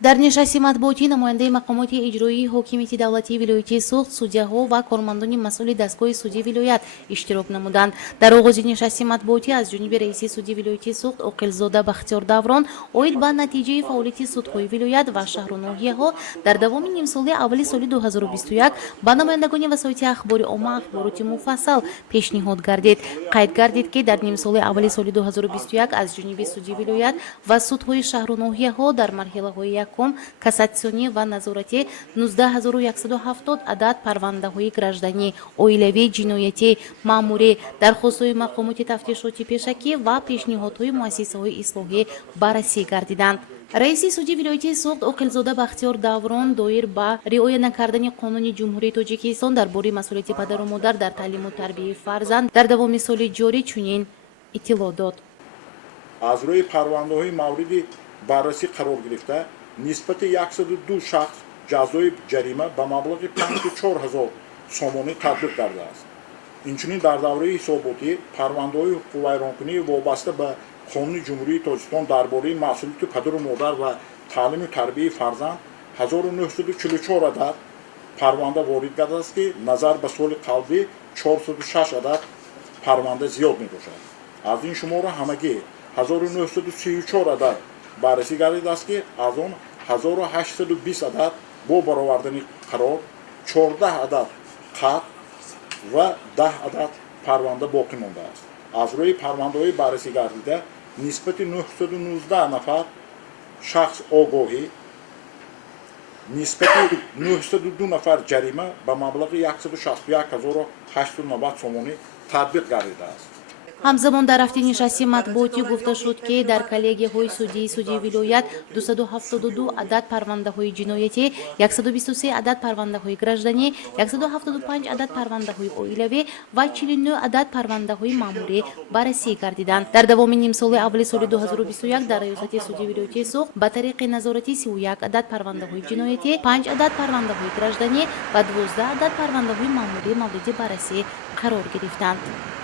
дар нишасти матбуотӣ намояндаи мақомоти иҷроии ҳокимияти давлатии вилоятии суғд, судяҳо ва кормандони масъули дастгоҳи судии вилоят иштирок намуданд. дар оғози нишасти матбуотӣ аз ҷониби раиси судии вилоятии суғд оқилзода Бахтиёр Даврон оид ба натиҷаи фаъолияти судҳои вилоят ва шаҳру ноҳияҳо дар давоми нимсоли аввали соли 2021 ба намояндагони васоити ахбори omma ахбороти муфассал пешниҳод гардид. қайд гардид ки дар нимсоли аввали соли 2021 аз ҷониби судии вилоят ва судҳои шаҳру ноҳияҳо дар марҳилаҳои якум кассатсионӣ ва назоратӣ 19170 адад парвандаҳои гражданӣ, оилавӣ, ҷиноятӣ, маъмурӣ, дархостҳои мақомоти тафтишоти пешакӣ ва пешниҳодҳои муассисаҳои ислоҳӣ баррасӣ гардиданд. раиси судии вилоятии суғд оқилзода Бахтиёр Даврон доир ба риоя накардани қонуни ҷумҳурии Тоҷикистон дар бораи масъулияти падару модар дар таълиму тарбияи фарзанд дар давоми соли ҷорӣ чунин иттилоъ дод. аз рӯи парвандаҳои мавриди баррасӣ қарор гирифта нисбати 102 шахс ҷазои ҷарима ба маблағи 54,000 сомонӣ татбиқ гардааст. инчунин дар давраи ҳисоботӣ парвандаҳои ҳуқуқивайронкунӣ вобаста ба қонуни ҷумҳурии Тоҷикистон дар бораи масъулияти падару модар ва таълиму тарбияи фарзанд 1944 адад парванда ворид гардааст ки назар ба соли қаблӣ 406 адад парванда зиёд мебошад. аз ин шумора ҳамагӣ 1934 адад баррасӣ гардидааст ки аз он 1820 адад бо баровардани қарор, 14 адад қатъ ва 10 адад парванда боқӣ мондааст. аз рӯи парвандаҳои баррасӣ гардида нисбати 919 нафар шахс огоҳӣ, нисбати 902 нафар ҷарима ба маблағи 161890 сомонӣ татбиқ гардидааст. ҳамзамон дар рафти нишасти матбуотӣ гуфта шуд ки дар коллегияҳои судии судии вилоят 272 адад парвандаҳои ҷиноятӣ, 123 адад парвандаҳои гражданӣ, 175 адад парвандаҳои оилавӣ ва 49 адад парвандаҳои маъмурӣ баррасӣ гардиданд. дар давоми нимсоли аввали соли 2021 дар раёсати судии вилоятии суғд ба тариқи назоратӣ 31 адад парвандаҳои ҷиноятӣ, 5 адад парвандаҳои гражданӣ ва 12 адад парвандаҳои маъмурӣ мавриди баррасӣ қарор гирифтанд.